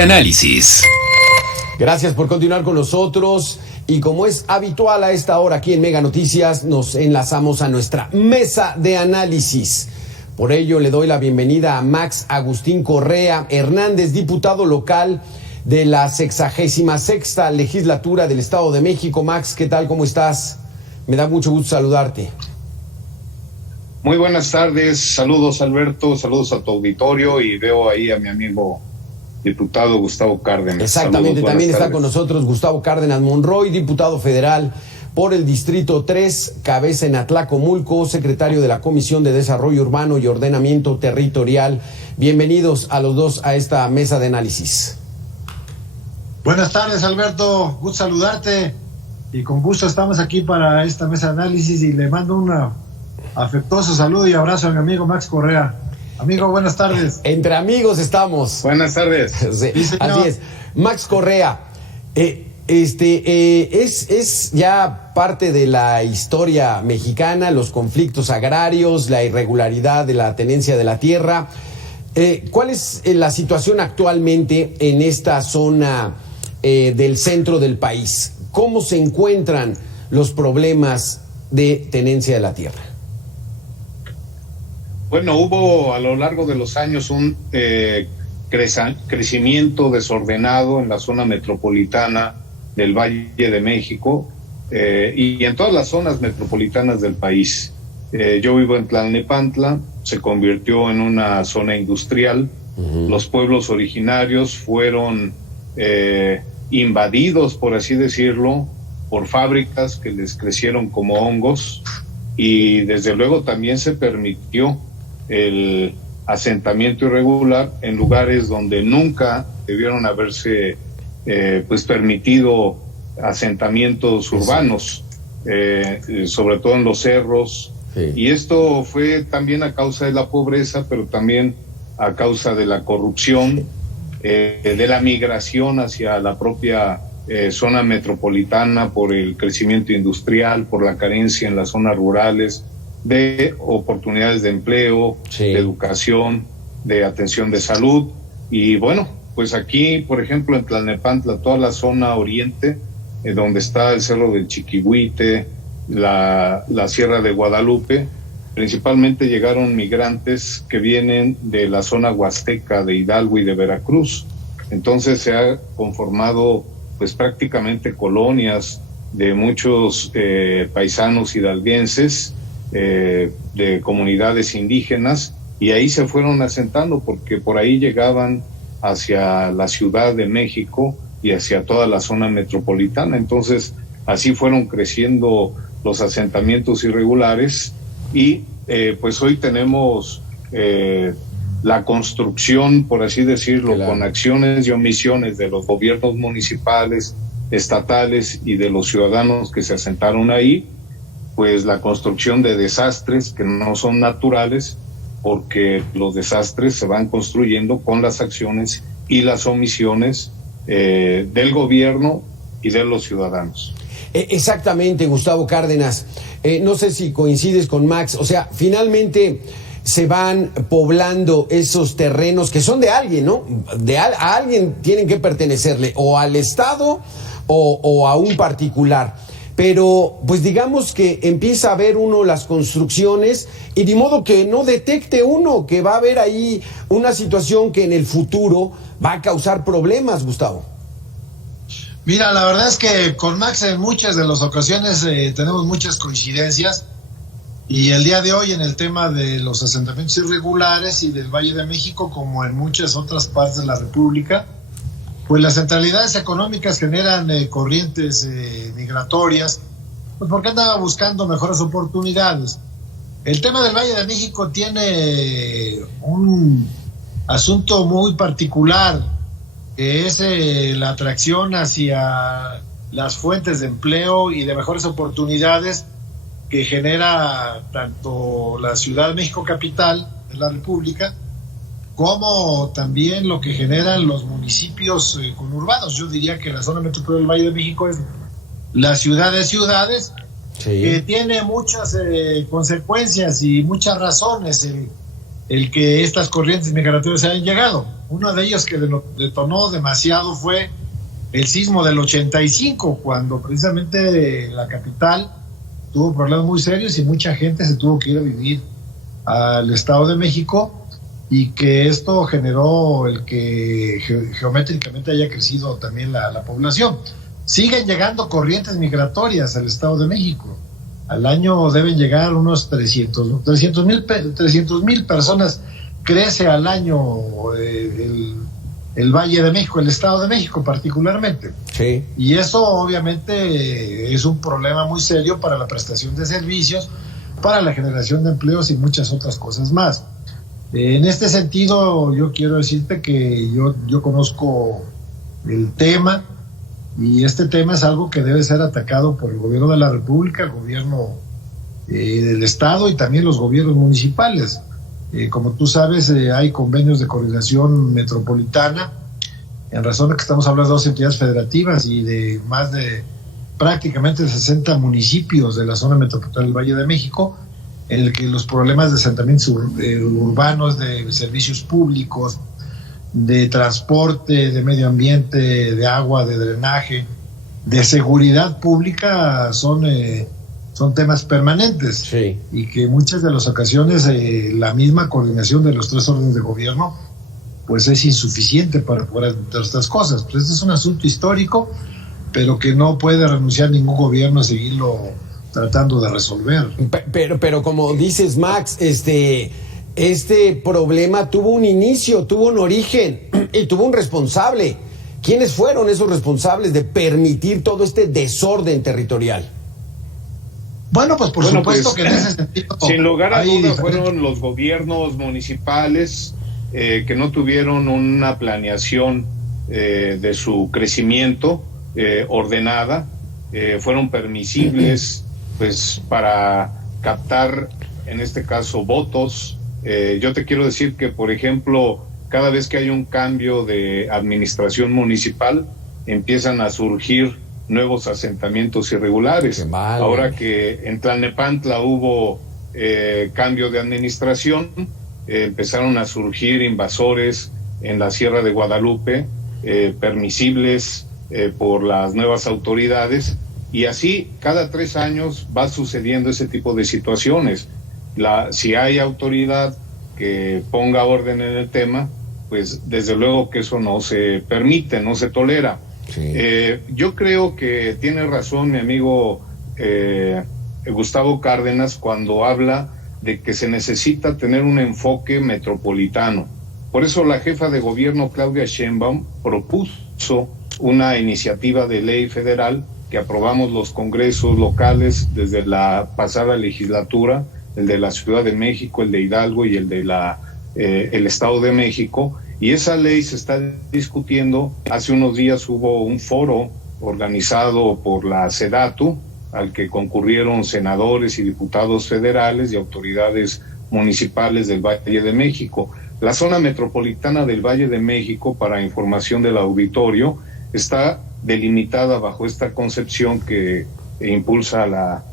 Análisis. Gracias por continuar con nosotros y como es habitual a esta hora aquí en Mega Noticias, nos enlazamos a nuestra mesa de análisis. Por ello le doy la bienvenida a Max Agustín Correa Hernández, diputado local de la 66ª legislatura del Estado de México. Max, ¿qué tal? ¿Cómo estás? Me da mucho gusto saludarte. Muy buenas tardes, saludos Alberto, saludos a tu auditorio y veo ahí a mi amigo diputado Gustavo Cárdenas. Exactamente, saludos, también está con nosotros Gustavo Cárdenas Monroy, diputado federal por el Distrito 3, cabeza en Atlacomulco, secretario de la Comisión de Desarrollo Urbano y Ordenamiento Territorial. Bienvenidos a los dos a esta mesa de análisis. Buenas tardes, Alberto, gusto saludarte y con gusto estamos aquí para esta mesa de análisis y le mando un afectuoso saludo y abrazo a mi amigo Max Correa. Amigo, buenas tardes. Entre amigos estamos. Buenas tardes. Sí, así es. Max Correa, es ya parte de la historia mexicana, los conflictos agrarios, la irregularidad de la tenencia de la tierra. ¿Cuál es la situación actualmente en esta zona del centro del país? ¿Cómo se encuentran los problemas de tenencia de la tierra? Bueno, hubo a lo largo de los años un crecimiento desordenado en la zona metropolitana del Valle de México y en todas las zonas metropolitanas del país. Yo vivo en Tlalnepantla, se convirtió en una zona industrial. Los pueblos originarios fueron invadidos, por así decirlo, por fábricas que les crecieron como hongos y desde luego también se permitió el asentamiento irregular en lugares donde nunca debieron haberse permitido asentamientos urbanos, sobre todo en los cerros. Sí. Y esto fue también a causa de la pobreza, pero también a causa de la corrupción, de la migración hacia la propia zona metropolitana por el crecimiento industrial, por la carencia en las zonas rurales de oportunidades de empleo, sí, de educación, de atención de salud. Y bueno, pues aquí, por ejemplo, en Tlalnepantla, toda la zona oriente, donde está el Cerro del Chiquihuite, la Sierra de Guadalupe, principalmente llegaron migrantes que vienen de la zona huasteca de Hidalgo y de Veracruz. Entonces se ha conformado pues prácticamente colonias de muchos paisanos hidalguenses, de comunidades indígenas, y ahí se fueron asentando porque por ahí llegaban hacia la Ciudad de México y hacia toda la zona metropolitana. Entonces así fueron creciendo los asentamientos irregulares y pues hoy tenemos la construcción, por así decirlo, claro, con acciones y omisiones de los gobiernos municipales, estatales y de los ciudadanos que se asentaron ahí, pues la construcción de desastres que no son naturales, porque los desastres se van construyendo con las acciones y las omisiones del gobierno y de los ciudadanos. Exactamente, Gustavo Cárdenas. No sé si coincides con Max, o sea, finalmente se van poblando esos terrenos que son de alguien, ¿no? A alguien tienen que pertenecerle, o al Estado o a un particular. Pero, pues digamos que empieza a ver uno las construcciones y de modo que no detecte uno que va a haber ahí una situación que en el futuro va a causar problemas, Gustavo. Mira, la verdad es que con Max en muchas de las ocasiones tenemos muchas coincidencias y el día de hoy en el tema de los asentamientos irregulares y del Valle de México, como en muchas otras partes de la República, pues las centralidades económicas generan corrientes migratorias, pues porque andaba buscando mejores oportunidades. El tema del Valle de México tiene un asunto muy particular, que es la atracción hacia las fuentes de empleo y de mejores oportunidades que genera tanto la Ciudad de México capital de la República, como también lo que generan los municipios conurbados. Yo diría que la zona metropolitana del Valle de México es la ciudad de ciudades, sí, que tiene muchas consecuencias y muchas razones el que estas corrientes migratorias hayan llegado. Uno de ellos que detonó demasiado fue el sismo del 85, cuando precisamente la capital tuvo problemas muy serios y mucha gente se tuvo que ir a vivir al Estado de México, y que esto generó el que geométricamente haya crecido también la población. Siguen llegando corrientes migratorias al Estado de México. Al año deben llegar unos 300,000 personas. Crece al año el Valle de México, el Estado de México particularmente. Sí. Y eso obviamente es un problema muy serio para la prestación de servicios, para la generación de empleos y muchas otras cosas más. En este sentido, yo quiero decirte que yo conozco el tema, y este tema es algo que debe ser atacado por el gobierno de la República, el gobierno del Estado y también los gobiernos municipales. Como tú sabes, hay convenios de coordinación metropolitana, en razón de que estamos hablando de 2 entidades federativas y de más de prácticamente 60 municipios de la zona metropolitana del Valle de México, en el que los problemas de asentamientos urbanos, de servicios públicos, de transporte, de medio ambiente, de agua, de drenaje, de seguridad pública son temas permanentes. Sí. Y que muchas de las ocasiones la misma coordinación de los 3 órdenes de gobierno pues es insuficiente para poder atender estas cosas. Pues este es un asunto histórico, pero que no puede renunciar ningún gobierno a seguirlo tratando de resolver. Pero como dices, Max, este problema tuvo un inicio, tuvo un origen y tuvo un responsable. ¿Quiénes fueron esos responsables de permitir todo este desorden territorial? Bueno, pues por supuesto que en ese sentido, sin lugar a dudas fueron los gobiernos municipales que no tuvieron una planeación de su crecimiento ordenada, fueron permisibles pues para captar, en este caso, votos. Yo te quiero decir que, por ejemplo, cada vez que hay un cambio de administración municipal, empiezan a surgir nuevos asentamientos irregulares. Vale. Ahora que en Tlalnepantla hubo cambio de administración, empezaron a surgir invasores en la Sierra de Guadalupe, permisibles por las nuevas autoridades, y así cada 3 años va sucediendo ese tipo de situaciones. Si hay autoridad que ponga orden en el tema, pues desde luego que eso no se permite, no se tolera. Sí. Yo creo que tiene razón mi amigo Gustavo Cárdenas cuando habla de que se necesita tener un enfoque metropolitano. Por eso la jefa de gobierno Claudia Sheinbaum propuso una iniciativa de ley federal que aprobamos los congresos locales desde la pasada legislatura, el de la Ciudad de México, el de Hidalgo y el de el Estado de México, y esa ley se está discutiendo. Hace unos días hubo un foro organizado por la SEDATU, al que concurrieron senadores y diputados federales y autoridades municipales del Valle de México. La zona metropolitana del Valle de México, para información del auditorio, está delimitada bajo esta concepción que impulsa la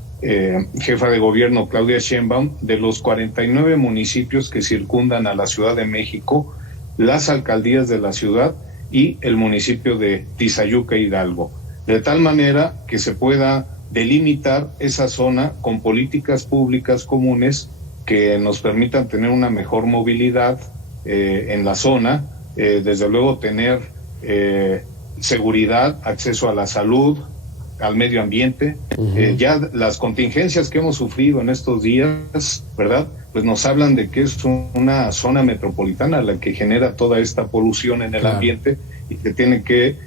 jefa de gobierno Claudia Sheinbaum, de los 49 municipios que circundan a la Ciudad de México, las alcaldías de la ciudad y el municipio de Tizayuca, Hidalgo, de tal manera que se pueda delimitar esa zona con políticas públicas comunes que nos permitan tener una mejor movilidad en la zona, desde luego tener seguridad, acceso a la salud, al medio ambiente. Ya las contingencias que hemos sufrido en estos días, ¿verdad?, pues nos hablan de que es una zona metropolitana la que genera toda esta polución en el ambiente, y que tiene que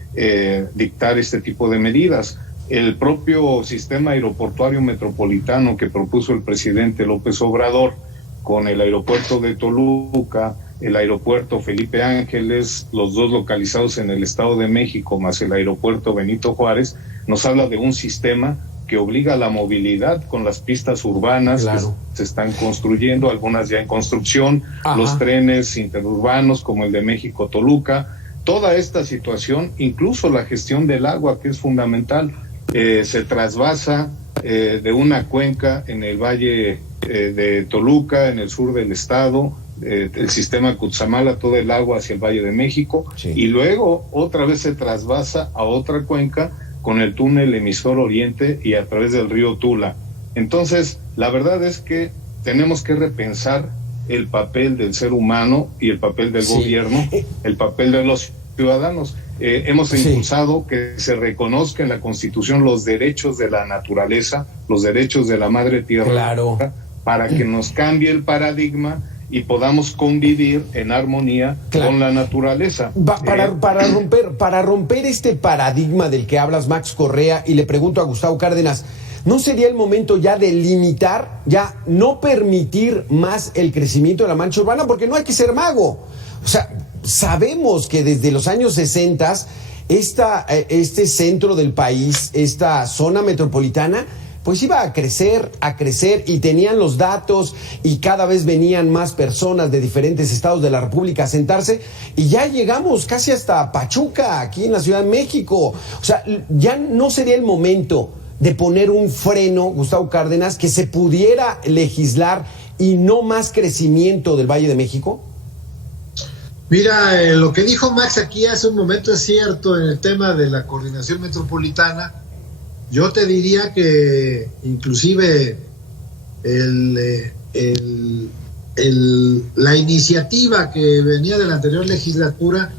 dictar este tipo de medidas. El propio sistema aeroportuario metropolitano que propuso el presidente López Obrador, con el aeropuerto de Toluca, el aeropuerto Felipe Ángeles, los dos localizados en el Estado de México, más el aeropuerto Benito Juárez, nos habla de un sistema que obliga a la movilidad con las pistas urbanas que se están construyendo, algunas ya en construcción, los trenes interurbanos como el de México-Toluca. Toda esta situación, incluso la gestión del agua, que es fundamental, se trasvasa de una cuenca en el valle de Toluca, en el sur del estado, el sistema Cutzamala, todo el agua hacia el Valle de México, sí, y luego otra vez se trasvasa a otra cuenca con el túnel emisor oriente y a través del río Tula. Entonces, la verdad es que tenemos que repensar el papel del ser humano y el papel del gobierno, el papel de los ciudadanos. Hemos impulsado que se reconozca en la Constitución los derechos de la naturaleza, los derechos de la madre tierra, claro, para que nos cambie el paradigma y podamos convivir en armonía, claro, con la naturaleza. Para romper este paradigma del que hablas, Max Correa, y le pregunto a Gustavo Cárdenas, ¿no sería el momento ya de limitar, ya no permitir más el crecimiento de la mancha urbana? Porque no hay que ser mago. O sea, sabemos que desde los años 60 este centro del país, esta zona metropolitana, pues iba a crecer, y tenían los datos, y cada vez venían más personas de diferentes estados de la República a sentarse, y ya llegamos casi hasta Pachuca, aquí en la Ciudad de México. O sea, ya no sería el momento de poner un freno, Gustavo Cárdenas, que se pudiera legislar y no más crecimiento del Valle de México. Mira, lo que dijo Max aquí hace un momento es cierto en el tema de la coordinación metropolitana. Yo te diría que inclusive la iniciativa que venía de la anterior legislatura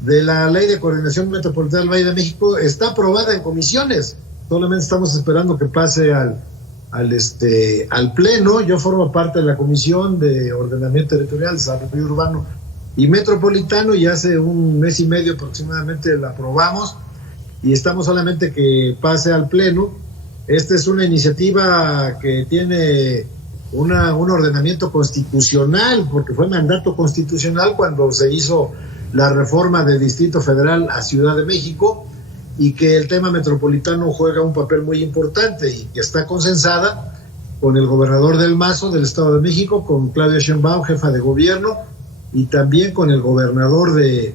de la Ley de Coordinación Metropolitana del Valle de México está aprobada en comisiones. Solamente estamos esperando que pase al Pleno. Yo formo parte de la Comisión de Ordenamiento Territorial, Desarrollo Urbano y Metropolitano, y hace un mes y medio aproximadamente la aprobamos, y estamos solamente que pase al Pleno. Esta es una iniciativa que tiene un ordenamiento constitucional, porque fue mandato constitucional cuando se hizo la reforma del Distrito Federal a Ciudad de México, y que el tema metropolitano juega un papel muy importante, y que está consensada con el gobernador del Mazo del Estado de México, con Claudia Sheinbaum, jefa de gobierno, y también con el gobernador de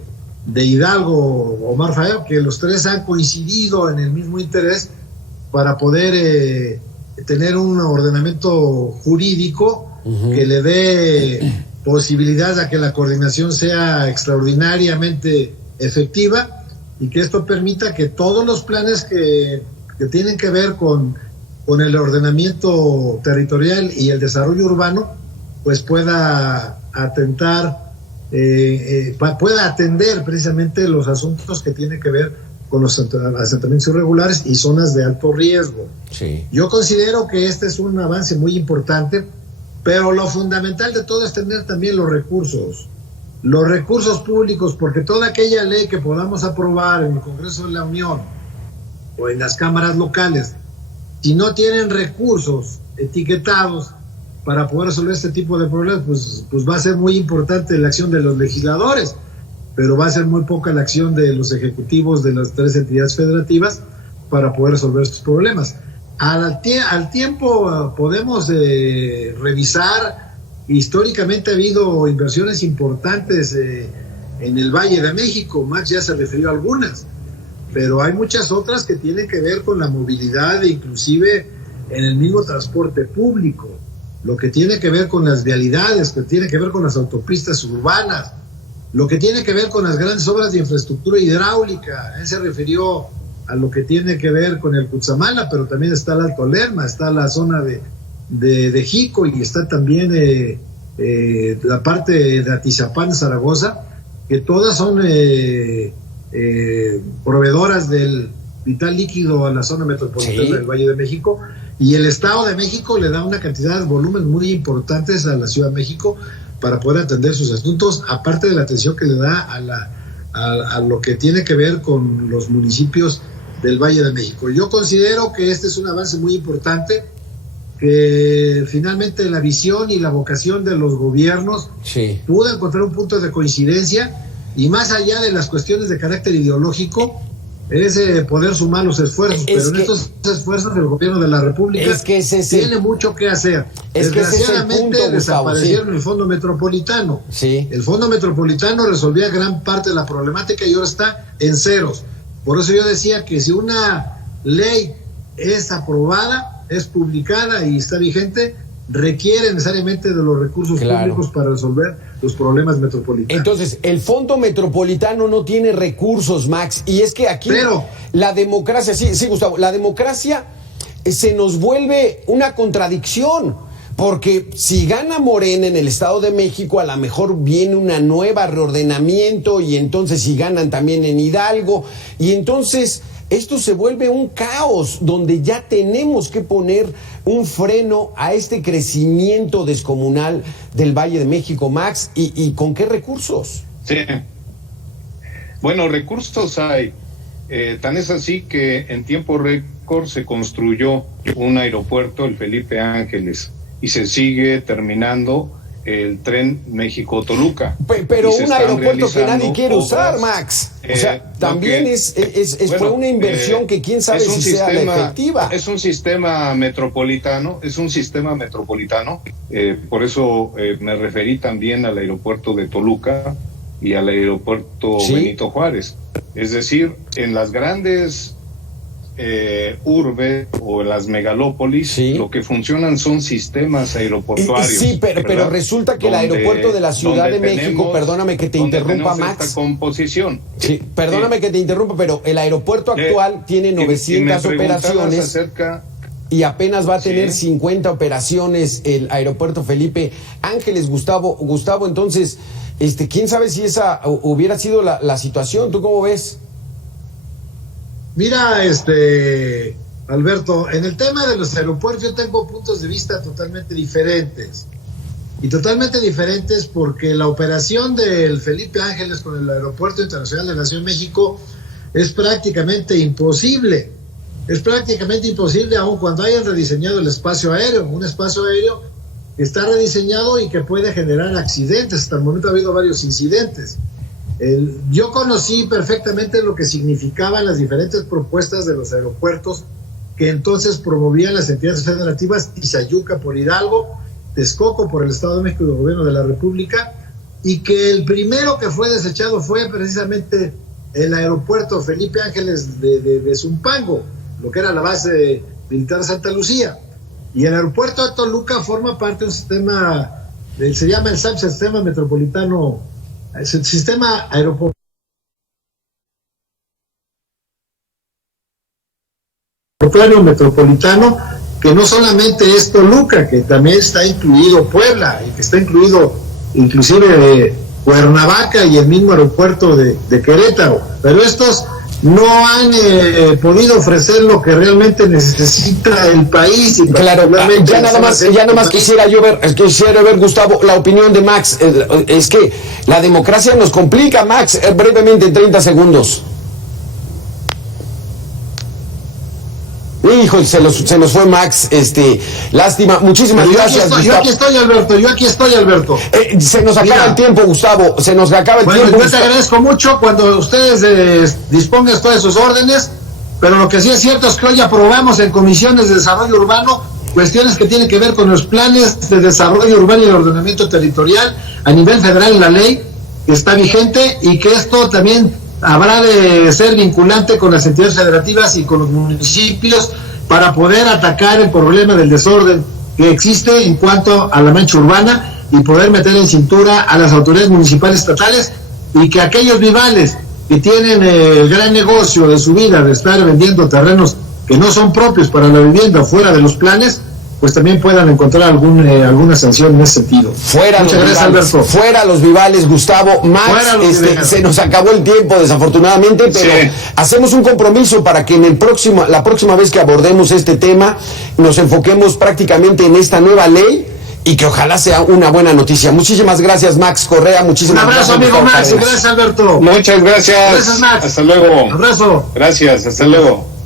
Hidalgo, Omar Fayad, que los tres han coincidido en el mismo interés para poder tener un ordenamiento jurídico que le dé posibilidad a que la coordinación sea extraordinariamente efectiva, y que esto permita que todos los planes que tienen que ver con el ordenamiento territorial y el desarrollo urbano, pues pueda atender precisamente los asuntos que tienen que ver con los asentamientos irregulares y zonas de alto riesgo. Sí. Yo considero que este es un avance muy importante, pero lo fundamental de todo es tener también los recursos públicos, porque toda aquella ley que podamos aprobar en el Congreso de la Unión o en las cámaras locales, si no tienen recursos etiquetados para poder resolver este tipo de problemas, pues va a ser muy importante la acción de los legisladores, pero va a ser muy poca la acción de los ejecutivos de las tres entidades federativas para poder resolver estos problemas. Al tiempo podemos revisar, históricamente ha habido inversiones importantes en el Valle de México. Max ya se refirió a algunas, pero hay muchas otras que tienen que ver con la movilidad, inclusive en el mismo transporte público, lo que tiene que ver con las vialidades, que tiene que ver con las autopistas urbanas, lo que tiene que ver con las grandes obras de infraestructura hidráulica. Él se refirió a lo que tiene que ver con el Cutzamala, pero también está el Alto Lerma, está la zona de Jico, y está también la parte de Atizapán, Zaragoza, que todas son proveedoras del vital líquido a la zona metropolitana del Valle de México, y el Estado de México le da una cantidad de volumen muy importantes a la Ciudad de México para poder atender sus asuntos, aparte de la atención que le da a lo que tiene que ver con los municipios del Valle de México. Yo considero que este es un avance muy importante, que finalmente la visión y la vocación de los gobiernos pudo encontrar un punto de coincidencia, y más allá de las cuestiones de carácter ideológico, es poder sumar los esfuerzos, pero en estos esfuerzos del gobierno de la República tiene mucho que hacer. Desgraciadamente desaparecieron el Fondo Metropolitano. El Fondo Metropolitano resolvía gran parte de la problemática y ahora está en ceros. Por eso yo decía que si una ley es aprobada, es publicada y está vigente, requiere necesariamente de los recursos públicos para resolver los problemas metropolitanos. Entonces, el Fondo Metropolitano no tiene recursos, Max, y es que aquí la democracia, sí, Gustavo, la democracia se nos vuelve una contradicción, porque si gana Morena en el Estado de México, a lo mejor viene una nueva reordenamiento, y entonces si ganan también en Hidalgo, y entonces esto se vuelve un caos donde ya tenemos que poner un freno a este crecimiento descomunal del Valle de México, Max, y ¿con qué recursos? Sí. Bueno, recursos hay. Tan es así que en tiempo récord se construyó un aeropuerto, el Felipe Ángeles, y se sigue terminando el tren México-Toluca. Pero un aeropuerto que nadie quiere usar, Max. O sea, también fue una inversión que quién sabe si sea la efectiva. Es un sistema metropolitano, por eso me referí también al aeropuerto de Toluca y al aeropuerto Benito Juárez. Es decir, en las grandes urbes o las megalópolis, lo que funcionan son sistemas aeroportuarios. Sí, pero resulta que el aeropuerto de la Ciudad de México, perdóname que te interrumpa, Max. Esta composición. Sí, perdóname que te interrumpa, pero el aeropuerto actual tiene 900 operaciones y apenas va a tener 50 operaciones el aeropuerto Felipe Ángeles, Gustavo, entonces, quién sabe si esa hubiera sido la situación. ¿Tú cómo ves? Mira, Alberto, en el tema de los aeropuertos yo tengo puntos de vista totalmente diferentes. Y totalmente diferentes porque la operación del Felipe Ángeles con el Aeropuerto Internacional de la Ciudad de México es prácticamente imposible. Es prácticamente imposible aun cuando hayan rediseñado el espacio aéreo. Un espacio aéreo que está rediseñado y que puede generar accidentes. Hasta el momento ha habido varios incidentes. Yo conocí perfectamente lo que significaban las diferentes propuestas de los aeropuertos que entonces promovían las entidades federativas, Izayuca por Hidalgo, Texcoco por el Estado de México y el Gobierno de la República, y que el primero que fue desechado fue precisamente el aeropuerto Felipe Ángeles de Zumpango, lo que era la base militar de Santa Lucía. Y el aeropuerto de Toluca forma parte de un sistema, se llama el SAMS, Sistema Metropolitano, el Sistema Aeroportuario Metropolitano, que no solamente es Toluca, que también está incluido Puebla, y que está incluido inclusive Cuernavaca y el mismo aeropuerto de Querétaro, pero estos no han podido ofrecer lo que realmente necesita el país. Y claro, ya nada más quisiera ver, Gustavo, la opinión de Max. Es que la democracia nos complica, Max, brevemente, en 30 segundos. Hijo, se nos fue Max, lástima, muchísimas gracias. Yo aquí estoy, Alberto. Se nos acaba el tiempo, Gustavo, se nos acaba el tiempo. Yo te agradezco mucho cuando ustedes dispongan todas sus órdenes, pero lo que sí es cierto es que hoy aprobamos en comisiones de desarrollo urbano cuestiones que tienen que ver con los planes de desarrollo urbano y el ordenamiento territorial a nivel federal en la ley que está vigente, y que esto también habrá de ser vinculante con las entidades federativas y con los municipios para poder atacar el problema del desorden que existe en cuanto a la mancha urbana y poder meter en cintura a las autoridades municipales estatales, y que aquellos vivales que tienen el gran negocio de su vida de estar vendiendo terrenos que no son propios para la vivienda fuera de los planes, pues también puedan encontrar alguna sanción en ese sentido. Muchas gracias, Alberto. Fuera los vivales, Gustavo. Max, se nos acabó el tiempo, desafortunadamente, pero hacemos un compromiso para que la próxima vez que abordemos este tema nos enfoquemos prácticamente en esta nueva ley y que ojalá sea una buena noticia. Muchísimas gracias, Max Correa. Muchísimas gracias. Un abrazo, amigo Max. Gracias, Alberto. Muchas gracias. Gracias, Max. Hasta luego. Un abrazo. Gracias, hasta luego.